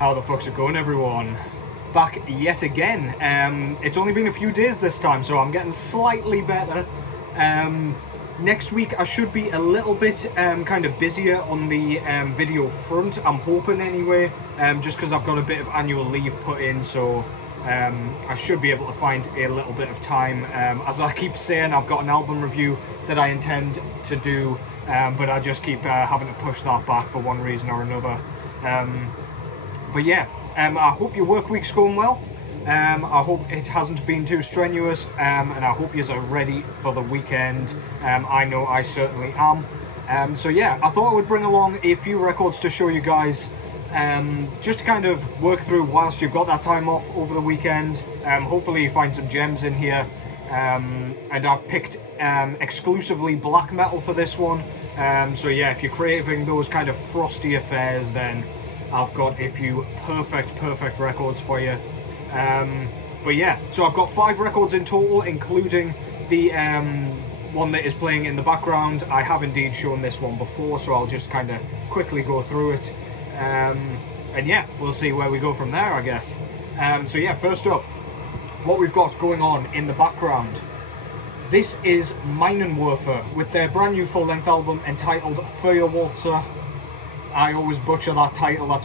How the fuck's it going, everyone? Back yet again. It's only been a few days this time, so I'm getting slightly better. Next week I should be a little bit kind of busier on the video front, I'm hoping anyway, just because I've got a bit of annual leave put in, so I should be able to find a little bit of time. As I keep saying, I've got an album review that I intend to do, but I just keep having to push that back for one reason or another. But yeah, I hope your work week's going well. I hope it hasn't been too strenuous, and I hope you are ready for the weekend. I know I certainly am. So yeah, I thought I would bring along a few records to show you guys, just to kind of work through whilst you've got that time off over the weekend. Hopefully you find some gems in here. And I've picked exclusively black metal for this one. So yeah, if you're craving those kind of frosty affairs, then I've got a few perfect records for you. But yeah, so I've got 5 records in total, including the one that is playing in the background. I have indeed shown this one before, so I'll just kind of quickly go through it. And yeah, we'll see where we go from there, I guess. So yeah, first up, what we've got going on in the background. This is Murmur with their brand new full-length album entitled Feuerwalzer. I always butcher that title. That's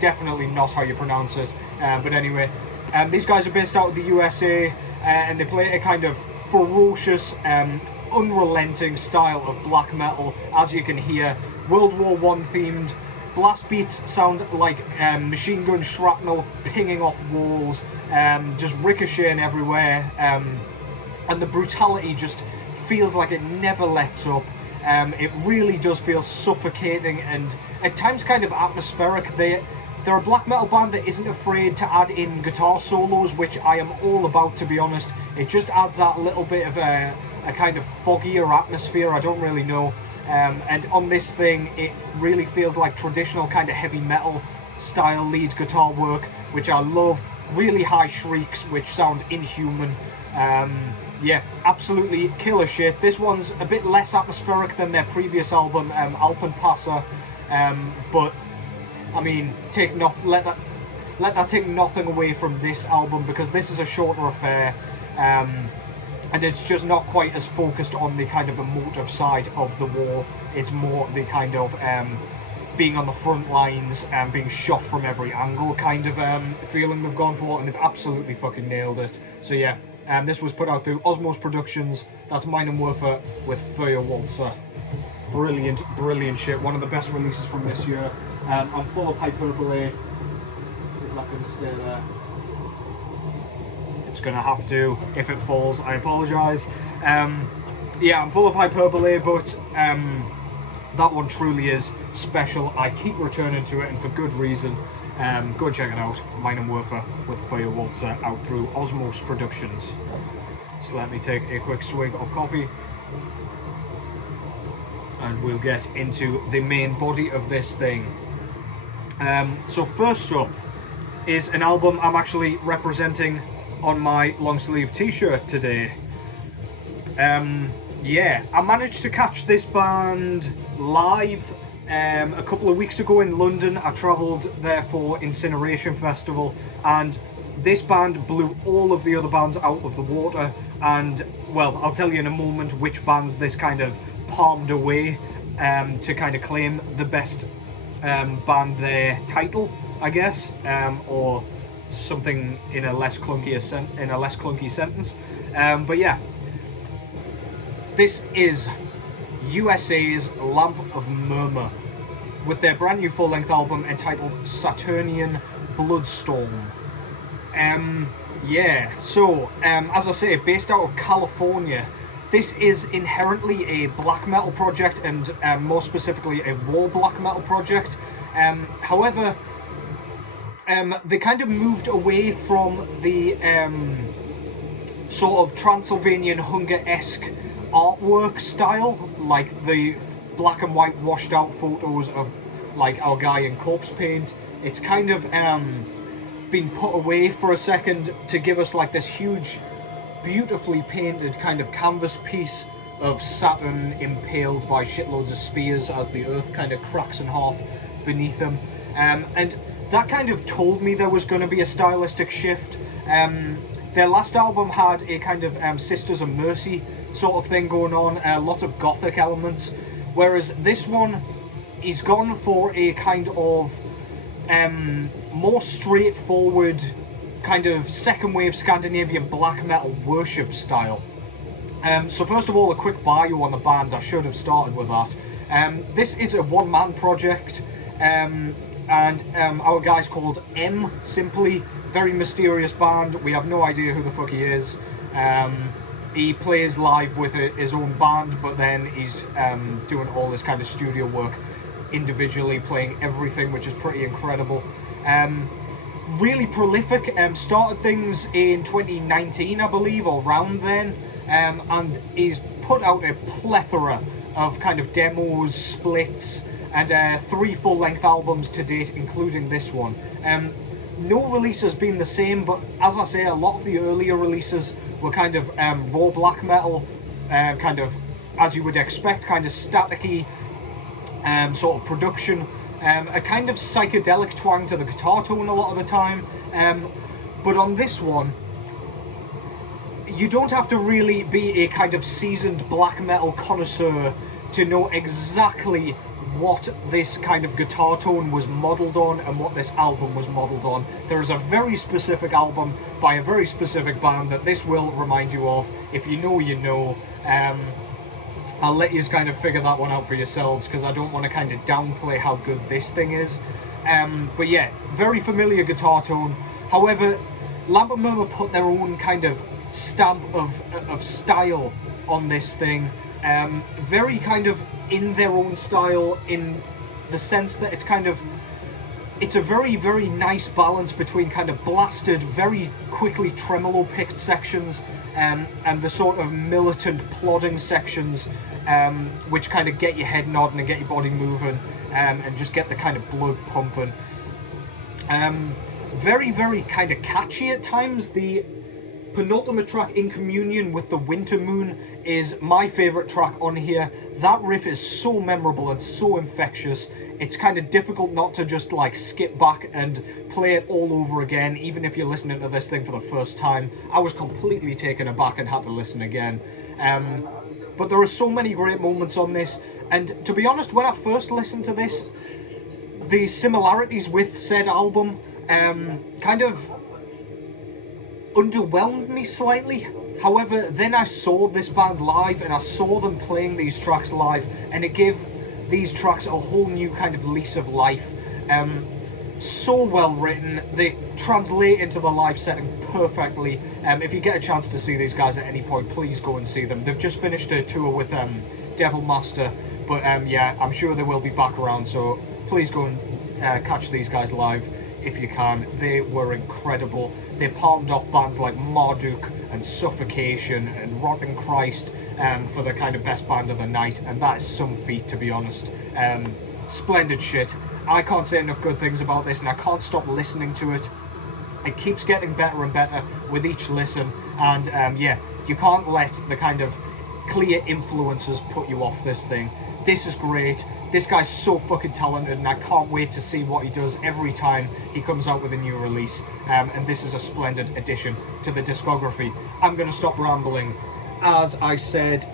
definitely not how you pronounce it. But anyway, these guys are based out of the USA, and they play a kind of ferocious, unrelenting style of black metal, as you can hear. World War I themed. Blast beats sound like machine gun shrapnel pinging off walls, just ricocheting everywhere, and the brutality just feels like it never lets up. It really does feel suffocating and at times kind of atmospheric. They're a black metal band that isn't afraid to add in guitar solos, which I am all about, to be honest. It just adds that little bit of a kind of foggier atmosphere, I don't really know. And on this thing, it really feels like traditional kind of heavy metal style lead guitar work, which I love. Really high shrieks, which sound inhuman. Yeah, absolutely killer shit. This one's a bit less atmospheric than their previous album, Alpenpasser, but I mean, let that take nothing away from this album, because this is a shorter affair, and it's just not quite as focused on the kind of emotive side of the war. It's more the kind of being on the front lines and being shot from every angle kind of feeling they've gone for, and they've absolutely fucking nailed it. So yeah. This was put out through Osmos Productions. That's Murmur with Feuerwalzer. Brilliant shit. One of the best releases from this year. I'm full of hyperbole. Is that going to stay there? It's going to have to. If it falls, I apologise. Yeah, I'm full of hyperbole, but that one truly is special. I keep returning to it, and for good reason. Go and check it out. Murmur with Feuerwalzer, out through Osmos Productions. So let me take a quick swig of coffee, and we'll get into the main body of this thing. So first up is an album I'm actually representing on my long sleeve t-shirt today. Yeah, I managed to catch this band live a couple of weeks ago in London. I travelled there for Incineration Festival, and this band blew all of the other bands out of the water. And well, I'll tell you in a moment which bands this kind of palmed away to kind of claim the best band their title, I guess, or something in a less clunky sentence. But yeah, this is USA's Lamp of Murmuur with their brand new full-length album entitled Saturnian Bloodstorm. Yeah, so as I say, based out of California, this is inherently a black metal project, and more specifically a war black metal project. However, they kind of moved away from the sort of Transylvanian Hunger-esque artwork style, like the black and white washed out photos of like our guy in corpse paint. It's kind of been put away for a second to give us like this huge, beautifully painted kind of canvas piece of Saturn impaled by shitloads of spears as the earth kind of cracks in half beneath them. And that kind of told me there was going to be a stylistic shift. Their last album had a kind of Sisters of Mercy sort of thing going on, lots of gothic elements, whereas this one, he's gone for a kind of more straightforward kind of second wave Scandinavian black metal worship style. So first of all, a quick bio on the band. I should have started with that. This is a one-man project, and our guy's called M, simply. Very mysterious band. We have no idea who the fuck he is. He plays live with his own band, but then he's doing all this kind of studio work individually, playing everything, which is pretty incredible. Really prolific. Started things in 2019, I believe, or around then, and he's put out a plethora of kind of demos, splits, and 3 full-length albums to date, including this one. No release has been the same, but as I say, a lot of the earlier releases were kind of raw black metal, kind of, as you would expect, kind of staticky sort of production, a kind of psychedelic twang to the guitar tone a lot of the time, but on this one, you don't have to really be a kind of seasoned black metal connoisseur to know exactly what this kind of guitar tone was modelled on and what this album was modelled on. There is a very specific album by a very specific band that this will remind you of. If you know, you know. I'll let you kind of figure that one out for yourselves, because I don't want to kind of downplay how good this thing is. But yeah, very familiar guitar tone. However, Lamp of Murmuur put their own kind of stamp of style on this thing. Very kind of in their own style, in the sense that it's a very, very nice balance between kind of blasted, very quickly tremolo picked sections, and the sort of militant plodding sections, which kind of get your head nodding and get your body moving, and just get the kind of blood pumping. Very, very kind of catchy at times. The penultimate track, In Communion with the Winter Moon, is my favourite track on here. That riff is so memorable and so infectious. It's kind of difficult not to just like skip back and play it all over again, even if you're listening to this thing for the first time. I was completely taken aback and had to listen again. But there are so many great moments on this, and to be honest, when I first listened to this, the similarities with said album kind of underwhelmed me slightly. However, then I saw this band live and I saw them playing these tracks live, and it gave these tracks a whole new kind of lease of life. So well written, they translate into the live setting perfectly. If you get a chance to see these guys at any point, please go and see them. They've just finished a tour with Devil Master, but yeah, I'm sure they will be back around, so please go and catch these guys live if you can. They were incredible. They palmed off bands like Marduk and Suffocation and Rotten Christ for the kind of best band of the night, and that is some feat, to be honest. Splendid shit. I can't say enough good things about this, and I can't stop listening to it. It keeps getting better and better with each listen, and yeah, you can't let the kind of clear influences put you off this thing. This is great. This guy's so fucking talented, and I can't wait to see what he does every time he comes out with a new release. And this is a splendid addition to the discography. I'm going to stop rambling. As I said,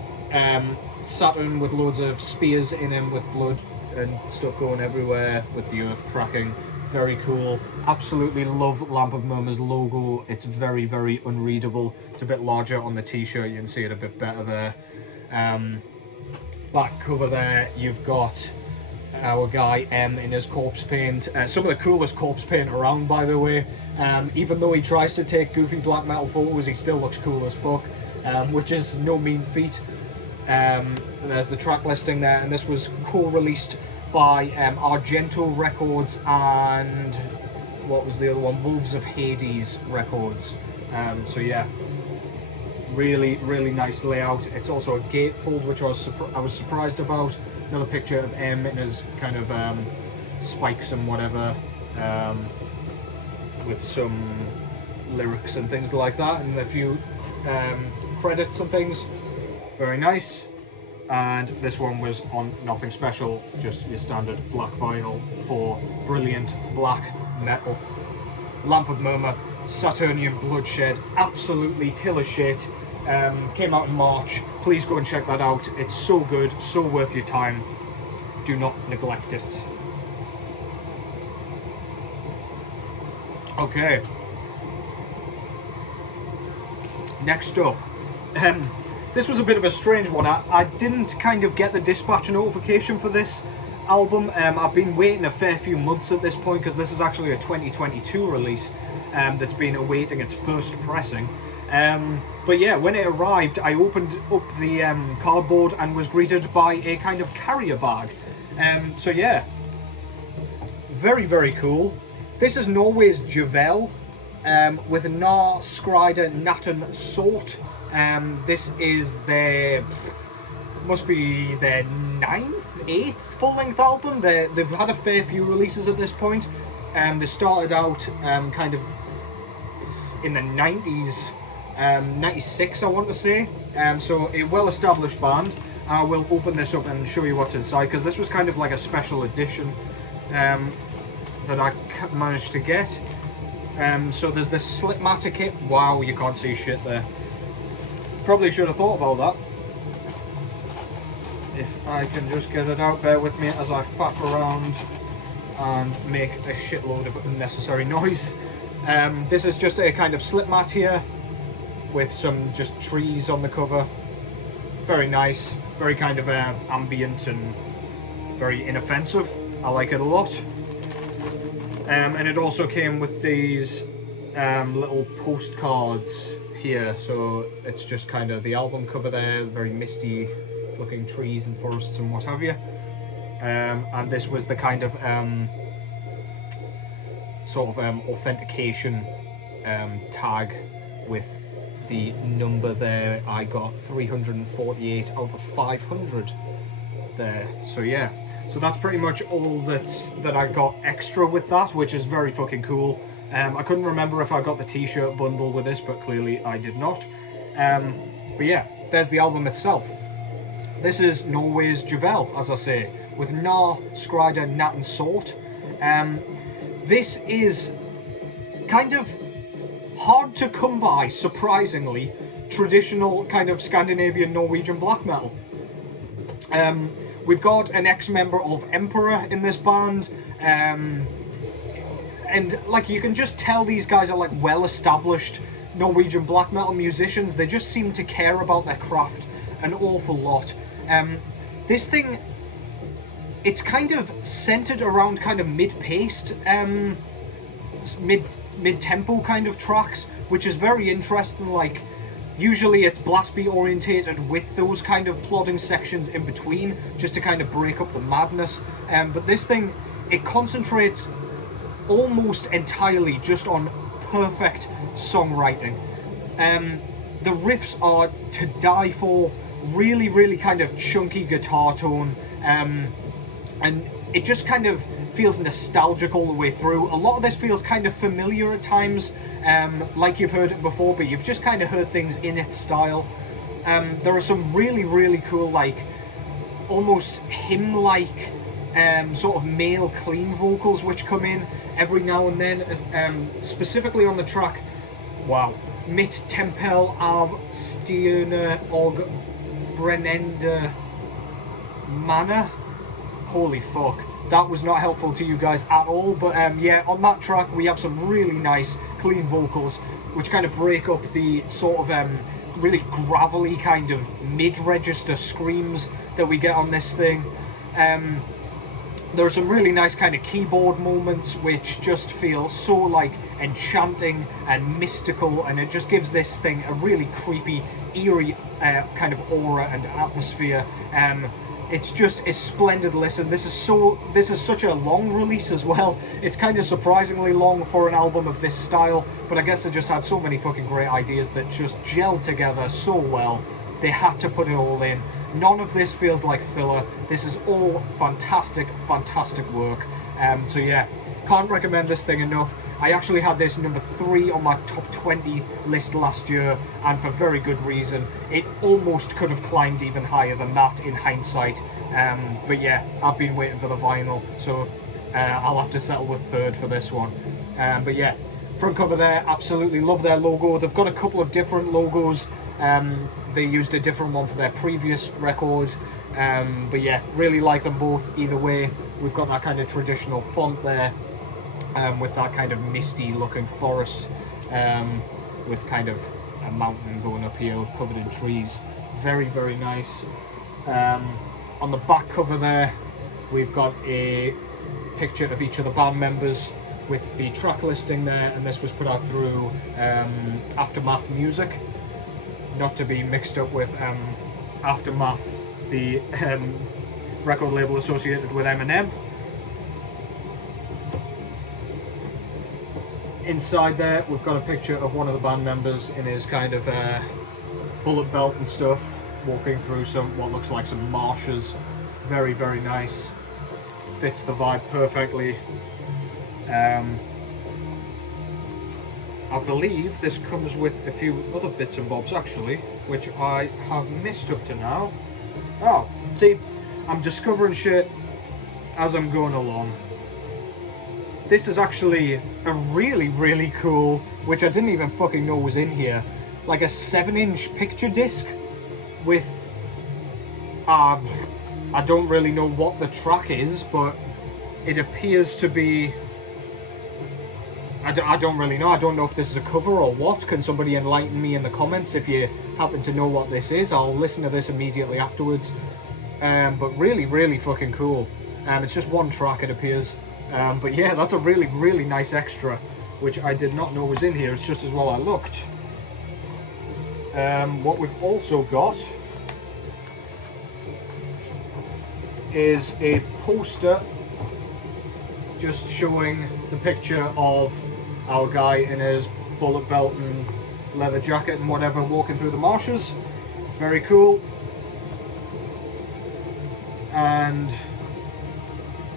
Saturn with loads of spears in him with blood and stuff going everywhere with the earth cracking. Very cool. Absolutely love Lamp of Murmur's logo. It's very, very unreadable. It's a bit larger on the t-shirt. You can see it a bit better there. Back cover there, you've got our guy M in his corpse paint. Some of the coolest corpse paint around, by the way. Even though he tries to take goofy black metal photos, he still looks cool as fuck, which is no mean feat. There's the track listing there, and this was co-released by Argento Records and what was the other one? Wolves of Hades Records. So yeah, really, really nice layout. It's also a gatefold, which I was surprised about. Another picture of M in his kind of spikes and whatever, with some lyrics and things like that, and a few credits and things. Very nice. And this one was on nothing special, just your standard black vinyl for brilliant black metal. Lamp of Murmuur, Saturnian Bloodshed, absolutely killer shit. Came out in March. Please go and check that out. It's so good, so worth your time. Do not neglect it. Okay. Next up. This was a bit of a strange one. I didn't kind of get the dispatch notification for this album. I've been waiting a fair few months at this point, because this is actually a 2022 release that's been awaiting its first pressing. But yeah, when it arrived, I opened up the cardboard and was greeted by a kind of carrier bag. So yeah, very, very cool. This is Norway's Javel, with Nar, Skrider, Natten, Sort. This is their, must be their 9th, 8th full-length album. They've had a fair few releases at this point. They started out kind of in the 90s, 96 I want to say. So a well-established band. I will open this up and show you what's inside, because this was kind of like a special edition that I managed to get. So there's this Slipmatter kit. Wow, you can't see shit there. Probably should have thought about that. If I can just get it out, bear with me as I faff around and make a shitload of unnecessary noise. This is just a kind of slip mat here with some just trees on the cover. Very nice, very kind of ambient and very inoffensive. I like it a lot. And it also came with these little postcards here, so it's just kind of the album cover there, very misty looking trees and forests and what have you. And this was the kind of sort of authentication tag with the number there. I got 348 out of 500 there. So yeah, so that's pretty much all that I got extra with that, which is very fucking cool. I couldn't remember if I got the t-shirt bundle with this, but clearly I did not. But yeah, there's the album itself. This is Norway's Javel, as I say, with Nar, Skrider, Natten, Sort. This is kind of hard to come by, surprisingly, traditional kind of Scandinavian Norwegian black metal. We've got an ex-member of Emperor in this band, and like you can just tell these guys are like well-established Norwegian black metal musicians. They just seem to care about their craft an awful lot. This thing, it's kind of centered around kind of mid-paced, mid-tempo kind of tracks, which is very interesting. Like, usually it's blast beat orientated with those kind of plodding sections in between, just to kind of break up the madness. But this thing, it concentrates almost entirely just on perfect songwriting. The riffs are to die for, really, really kind of chunky guitar tone, and it just kind of feels nostalgic all the way through. A lot of this feels kind of familiar at times, like you've heard it before, but you've just kind of heard things in its style. There are some really, really cool, like, almost hymn-like, sort of male clean vocals which come in every now and then, specifically on the track, wow, Mitt Tempel av Stjerne og Brennende Manna. Holy fuck, that was not helpful to you guys at all, but yeah, on that track we have some really nice clean vocals which kind of break up the sort of really gravelly kind of mid-register screams that we get on this thing. There are some really nice kind of keyboard moments which just feel so like enchanting and mystical, and it just gives this thing a really creepy, eerie kind of aura and atmosphere. It's just a splendid listen. This is such a long release as well. It's kind of surprisingly long for an album of this style, but I guess they just had so many fucking great ideas that just gelled together so well. They had to put it all in. None of this feels like filler. This is all fantastic, fantastic work. So yeah, can't recommend this thing enough. I actually had this number 3 on my top 20 list last year, and for very good reason. It almost could have climbed even higher than that in hindsight. But yeah, I've been waiting for the vinyl, so I'll have to settle with third for this one. But yeah, front cover there, absolutely love their logo. They've got a couple of different logos. They used a different one for their previous record. But yeah, really like them both either way. We've got that kind of traditional font there, with that kind of misty looking forest, with kind of a mountain going up here covered in trees. Very, very nice. On the back cover there, we've got a picture of each of the band members with the track listing there, and this was put out through Aftermath Music, not to be mixed up with Aftermath, the record label associated with Eminem. Inside there, we've got a picture of one of the band members in his kind of bullet belt and stuff, walking through what looks like some marshes. Very, very nice. Fits the vibe perfectly. I believe this comes with a few other bits and bobs actually, which I have missed up to now. Oh, see, I'm discovering shit as I'm going along. This is actually a really, really cool, which I didn't even fucking know was in here, like a 7-inch picture disc with, I don't really know what the track is, but it appears to be, I don't really know. I don't know if this is a cover or what. Can somebody enlighten me in the comments if you happen to know what this is? I'll listen to this immediately afterwards. But really, really fucking cool. It's just one track, it appears. But yeah, that's a really, really nice extra, which I did not know was in here. It's just as well I looked. What we've also got is a poster just showing the picture of our guy in his bullet belt and leather jacket and whatever, walking through the marshes. Very cool. And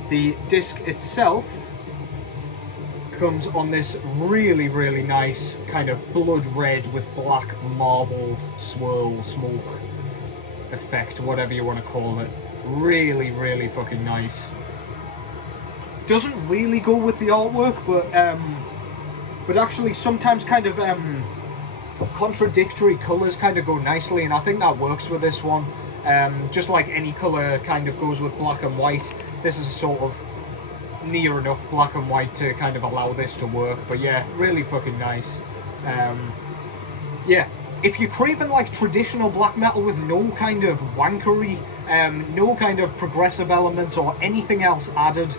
the disc itself comes on this really, really nice kind of blood red with black marbled swirl smoke effect, whatever you want to call it. Really, really fucking nice. Doesn't really go with the artwork, but actually sometimes kind of contradictory colours kind of go nicely, and I think that works with this one. Just like any colour kind of goes with black and white, this is sort of near enough black and white to kind of allow this to work. But yeah, really fucking nice. Yeah, if you're craving like traditional black metal with no kind of wankery, no kind of progressive elements or anything else added,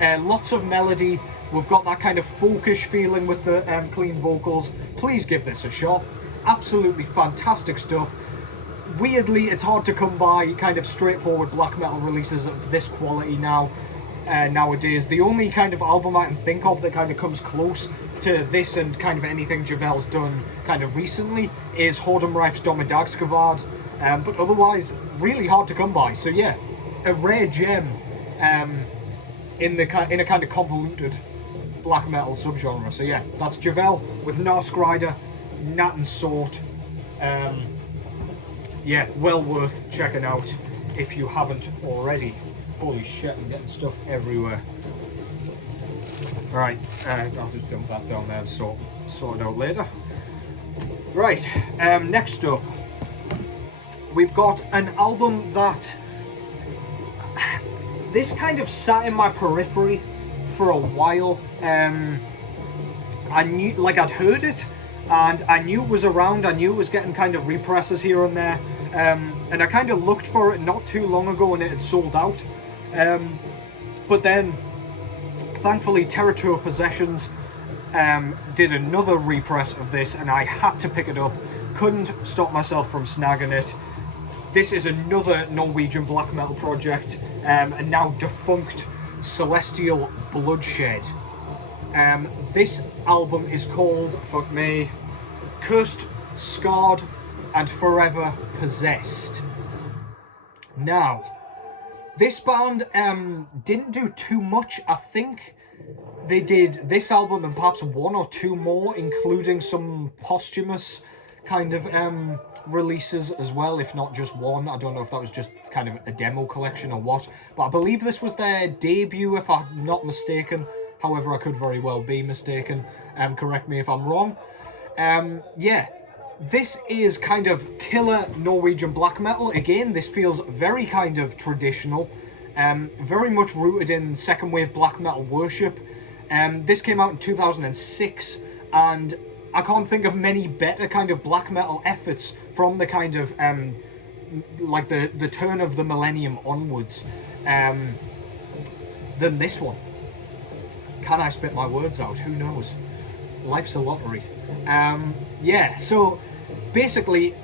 lots of melody, we've got that kind of folkish feeling with the clean vocals, please give this a shot. Absolutely fantastic stuff. Weirdly, it's hard to come by kind of straightforward black metal releases of this quality nowadays. The only kind of album I can think of that kind of comes close to this and kind of anything Javel's done kind of recently is Hordemreif's Dommedagsgevaard, but otherwise really hard to come by. So yeah, a rare gem in a kind of convoluted black metal subgenre. So yeah, that's Javel with Narsk Rider, Nat and Sort. Yeah, well worth checking out if you haven't already. Holy shit, I'm getting stuff everywhere. Right, I'll just dump that down there and sort it out later. Right, next up, we've got an album that this kind of sat in my periphery for a while. I knew, like, I'd heard it, and I knew it was around. I knew it was getting kind of represses here and there, and I kind of looked for it not too long ago and it had sold out. But then, thankfully, Territory Possessions did another repress of this, and I had to pick it up. Couldn't stop myself from snagging it. This is another Norwegian black metal project, a now defunct Celestial Bloodshed. This album is called, fuck me, Cursed, Scarred, and Forever Possessed. Now, this band didn't do too much. I think they did this album and perhaps one or two more, including some posthumous kind of releases as well, if not just one. I don't know if that was just kind of a demo collection or what, but I believe this was their debut, if I'm not mistaken. However, I could very well be mistaken. Correct me if I'm wrong. Yeah, this is kind of killer Norwegian black metal. Again, this feels very kind of traditional, very much rooted in second wave black metal worship. This came out in 2006, and I can't think of many better kind of black metal efforts from the kind of like the turn of the millennium onwards than this one. Can I spit my words out? Who knows? Life's a lottery. Yeah, so basically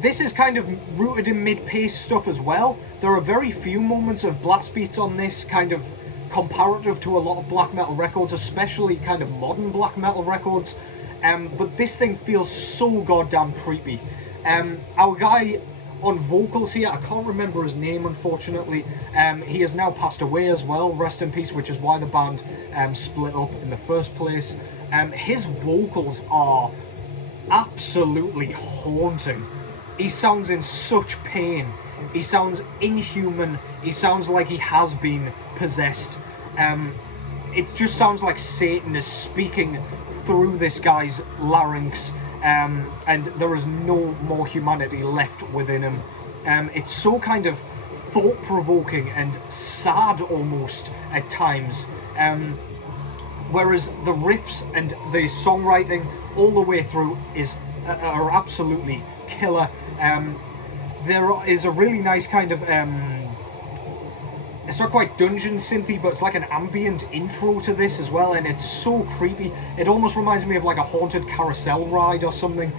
this is kind of rooted in mid-pace stuff as well. There are very few moments of blast beats on this, kind of comparative to a lot of black metal records, especially kind of modern black metal records. But this thing feels so goddamn creepy. Our guy on vocals here, I can't remember his name unfortunately. He has now passed away as well, rest in peace, which is why the band split up in the first place. His vocals are absolutely haunting. He sounds in such pain. He sounds inhuman. He sounds like he has been possessed. It just sounds like Satan is speaking through this guy's larynx, and there is no more humanity left within him. It's so kind of thought-provoking and sad almost at times, whereas the riffs and the songwriting all the way through are absolutely killer. There is a really nice kind of it's not quite dungeon synthy, but it's like an ambient intro to this as well, and it's so creepy. It almost reminds me of like a haunted carousel ride or something,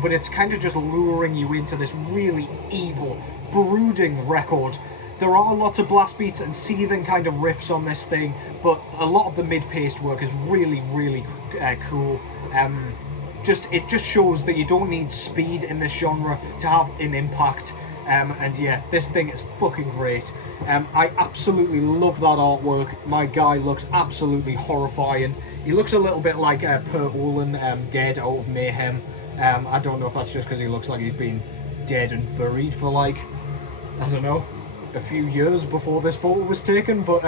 but it's kind of just luring you into this really evil, brooding record. There are lots of blast beats and seething kind of riffs on this thing, but a lot of the mid-paced work is really, really cool. It just shows that you don't need speed in this genre to have an impact. And yeah, this thing is fucking great. I absolutely love that artwork. My guy looks absolutely horrifying. He looks a little bit like Per Olin, dead out of Mayhem. I don't know if that's just because he looks like he's been dead and buried for like, I don't know, a few years before this photo was taken. But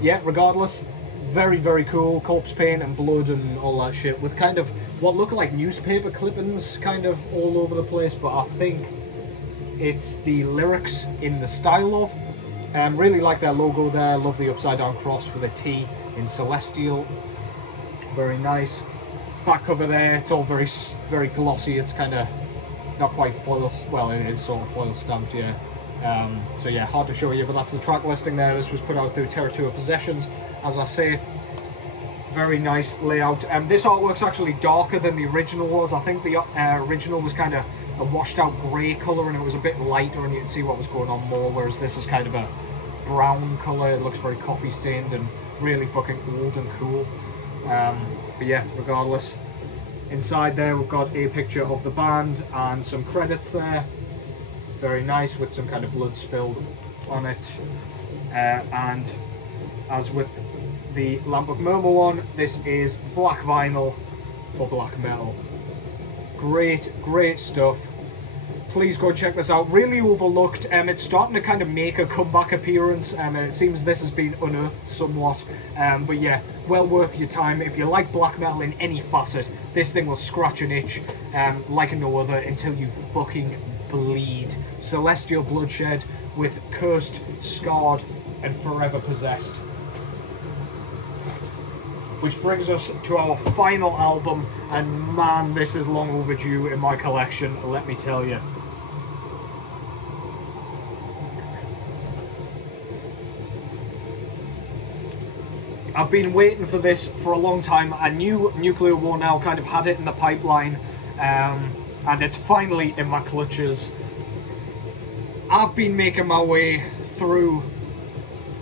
yeah, regardless, very, very cool. Corpse paint and blood and all that shit with kind of what look like newspaper clippings kind of all over the place, but I think it's the lyrics in the style of. Really like their logo there. Love the upside down cross for the T in Celestial. Very nice. Back cover there, it's all very, very glossy. It's kind of not quite foil, well, it is sort of foil stamped, yeah. So yeah, hard to show you, but that's the track listing there. This was put out through Territory Possessions, as I say. Very nice layout. This artwork's actually darker than the original was. I think the original was kind of a washed out grey colour and it was a bit lighter and you can see what was going on more, whereas this is kind of a brown colour. It looks very coffee stained and really fucking old and cool. But yeah, regardless, inside there we've got a picture of the band and some credits there. Very nice, with some kind of blood spilled on it. And as with the Lamp of Murmuur one, this is black vinyl for black metal. Great, great stuff. Please go check this out. Really overlooked. It's starting to kind of make a comeback appearance. It seems this has been unearthed somewhat. But yeah, well worth your time. If you like black metal in any facet, this thing will scratch an itch like no other until you fucking bleed. Celestial Bloodshed with Cursed, Scarred, and Forever Possessed. Which brings us to our final album, and man, this is long overdue in my collection, let me tell you. I've been waiting for this for a long time. I knew Nuclear War Now kind of had it in the pipeline, and it's finally in my clutches. I've been making my way through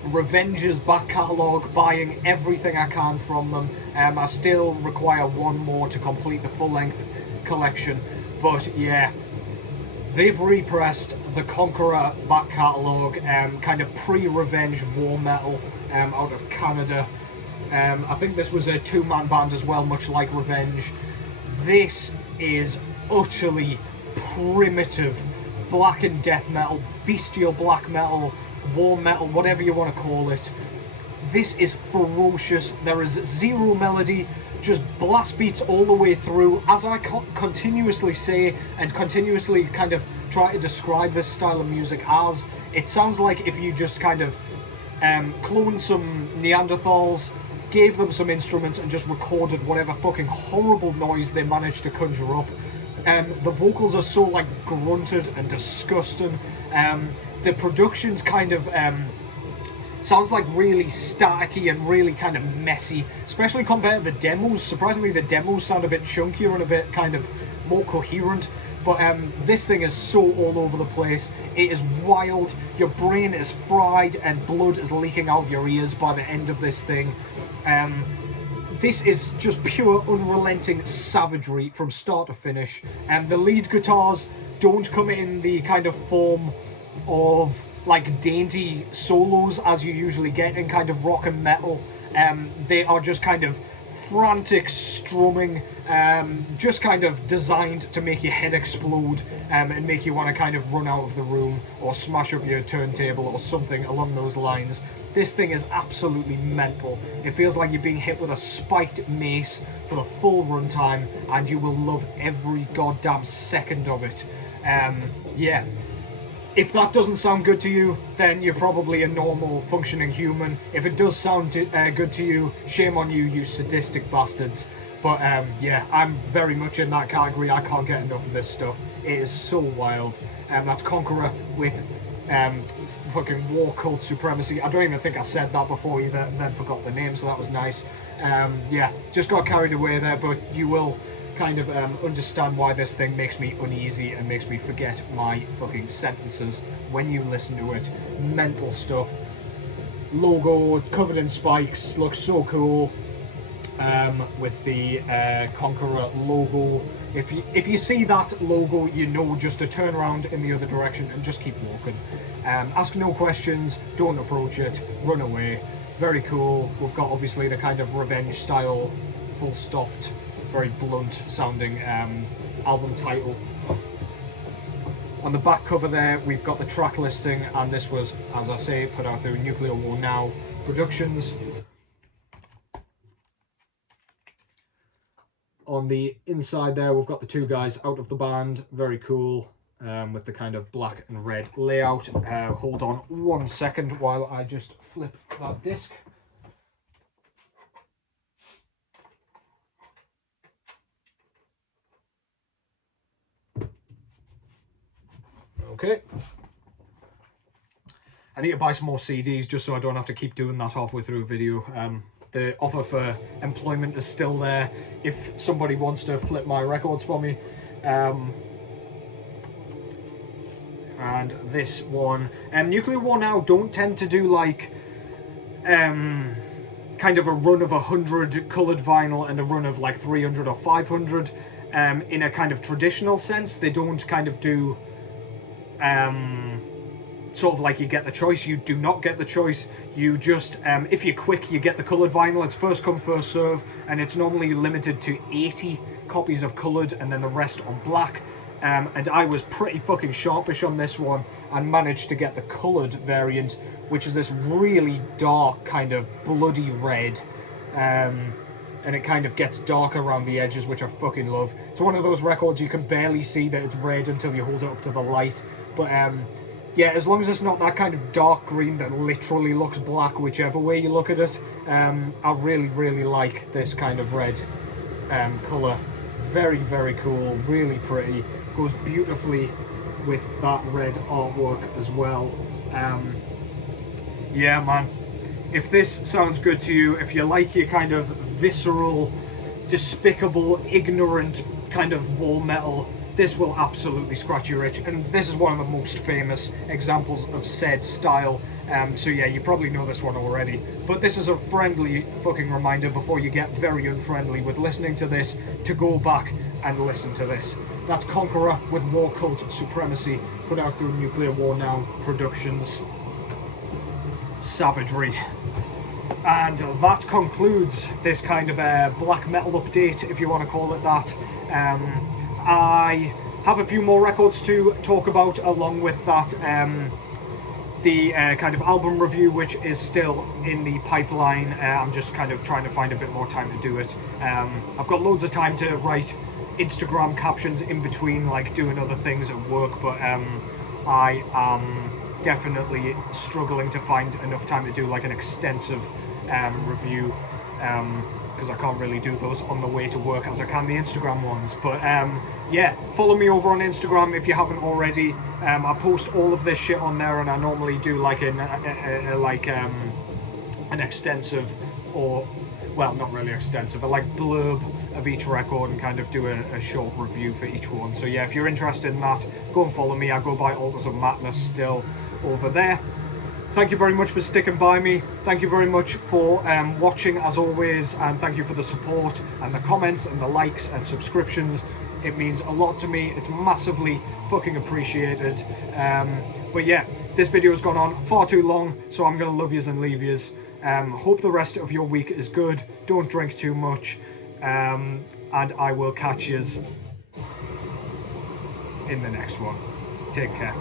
Revenge's back catalogue, buying everything I can from them. I still require one more to complete the full-length collection, but yeah, they've repressed the Conqueror back catalogue, kind of pre-Revenge war metal out of Canada. I think this was a two-man band as well, much like Revenge. This is utterly primitive blackened death metal, bestial black metal, war metal, whatever you want to call it. This is ferocious. There is zero melody, just blast beats all the way through. As I continuously say and continuously kind of try to describe this style of music as, it sounds like if you just kind of cloned some Neanderthals, gave them some instruments and just recorded whatever fucking horrible noise they managed to conjure up. The vocals are so like grunted and disgusting. The production's kind of sounds like really staticky and really kind of messy, especially compared to the demos. Surprisingly, the demos sound a bit chunkier and a bit kind of more coherent. But this thing is so all over the place. It is wild. Your brain is fried and blood is leaking out of your ears by the end of this thing. This is just pure unrelenting savagery from start to finish. The lead guitars don't come in the kind of form of like dainty solos as you usually get in kind of rock and metal. They are just kind of frantic strumming, just kind of designed to make your head explode and make you want to kind of run out of the room or smash up your turntable or something along those lines. This thing is absolutely mental. It feels like you're being hit with a spiked mace for the full runtime, and you will love every goddamn second of it. Yeah. If that doesn't sound good to you, then you're probably a normal, functioning human. If it does sound good to you, shame on you, you sadistic bastards. But yeah, I'm very much in that category. I can't get enough of this stuff. It is so wild. That's Conqueror with fucking War Cult Supremacy. I don't even think I said that before either, and then forgot the name, so that was nice. Yeah, just got carried away there, but you will kind of understand why this thing makes me uneasy and makes me forget my fucking sentences when you listen to it. Mental stuff. Logo covered in spikes, looks so cool. With the Conqueror logo. If you see that logo, you know just to turn around in the other direction and just keep walking. Ask no questions, don't approach it, run away. Very cool. We've got obviously the kind of revenge style, full stopped, very blunt sounding album title. On the back cover there, we've got the track listing, and this was, as I say, put out through Nuclear War Now Productions. On the inside there, we've got the two guys out of the band. Very cool, with the kind of black and red layout. Hold on 1 second while I just flip that disc. Okay. I need to buy some more CDs just so I don't have to keep doing that halfway through a video. The offer for employment is still there if somebody wants to flip my records for me. And this one, Nuclear War Now don't tend to do like kind of a run of 100 coloured vinyl and a run of like 300 or 500 in a kind of traditional sense. They don't kind of do sort of like you get the choice. You do not get the choice. You just, if you're quick, you get the coloured vinyl. It's first come, first serve, and it's normally limited to 80 copies of coloured and then the rest on black. And I was pretty fucking sharpish on this one and managed to get the coloured variant, which is this really dark kind of bloody red. And it kind of gets dark around the edges, which I fucking love. It's one of those records you can barely see that it's red until you hold it up to the light. But yeah, as long as it's not that kind of dark green that literally looks black, whichever way you look at it, I really, really like this kind of red colour. Very, very cool, really pretty. Goes beautifully with that red artwork as well. Yeah, man. If this sounds good to you, if you like your kind of visceral, despicable, ignorant kind of war metal, this will absolutely scratch your itch, and this is one of the most famous examples of said style. So yeah, you probably know this one already, but this is a friendly fucking reminder before you get very unfriendly with listening to this, to go back and listen to this. That's Conqueror with War Cult Supremacy, put out through Nuclear War Now Productions. Savagery. And that concludes this kind of black metal update, if you want to call it that. I have a few more records to talk about along with that. The kind of album review, which is still in the pipeline. I'm just kind of trying to find a bit more time to do it. I've got loads of time to write Instagram captions in between, like doing other things at work, but I am definitely struggling to find enough time to do like an extensive review, because I can't really do those on the way to work as I can the Instagram ones. But yeah, follow me over on Instagram if you haven't already. I post all of this shit on there, and I normally do like an extensive, or well, not really extensive, a like blurb of each record, and kind of do a short review for each one. So yeah, if you're interested in that, go and follow me. I go by Altars of Madness still over there. Thank you very much for sticking by me. Thank you very much for watching as always, and thank you for the support and the comments and the likes and subscriptions. It means a lot to me. It's massively fucking appreciated. But yeah, this video has gone on far too long, so I'm gonna love yous and leave yous. Hope the rest of your week is good. Don't drink too much, and I will catch yous in the next one. Take care.